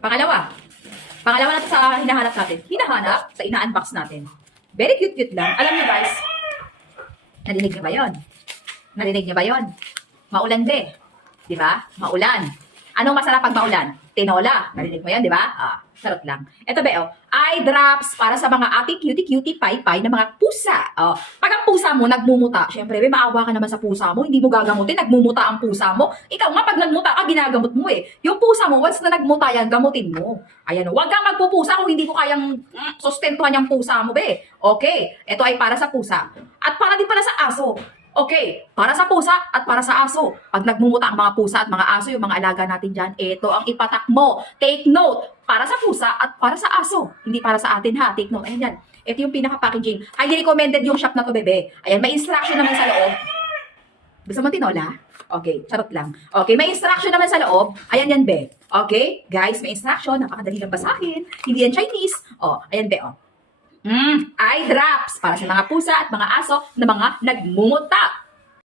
Pangalawa na sa hinahanap natin. Sa ina-unbox natin. Very cute lang. Alam niyo guys, narinig niyo ba yun? Narinig niyo ba yun? Maulan be. Di ba? Maulan. Anong masarap pag maulan? Tinola. Narinig mo yan, di ba? Sarap lang. Ito ba, eye drops para sa mga ating cutie-cutie pay-pay na mga pusa. Pag ang pusa mo nagmumuta, syempre, maawa ka naman sa pusa mo, hindi mo gagamutin, nagmumuta ang pusa mo. Ikaw nga, pag nagmuta ka, ginagamot mo eh. Yung pusa mo, once na nagmuta yan, gamutin mo. Ayan, huwag kang magpupusa kung hindi ko kayang sustentuhan yung pusa mo, be. Okay, ito ay para sa pusa. At para din pala sa aso. Okay, para sa pusa at para sa aso. Pag nagmumuta ang mga pusa at mga aso, yung mga alaga natin dyan, ito ang ipatak mo. Take note, para sa pusa at para sa aso. Hindi para sa atin ha, take note. Ayan yan. Ito yung pinaka-packaging. Highly recommended yung shop na to, bebe. Ayan, may instruction naman sa loob. Gusto mo tinola? Okay, charot lang. Okay, may instruction naman sa loob. Ayan yan, be. Okay, guys, may instruction. Napakadali lang basahin. Hindi yan Chinese. Ayan, be, eye drops para sa mga pusa at mga aso na mga nagmumuta.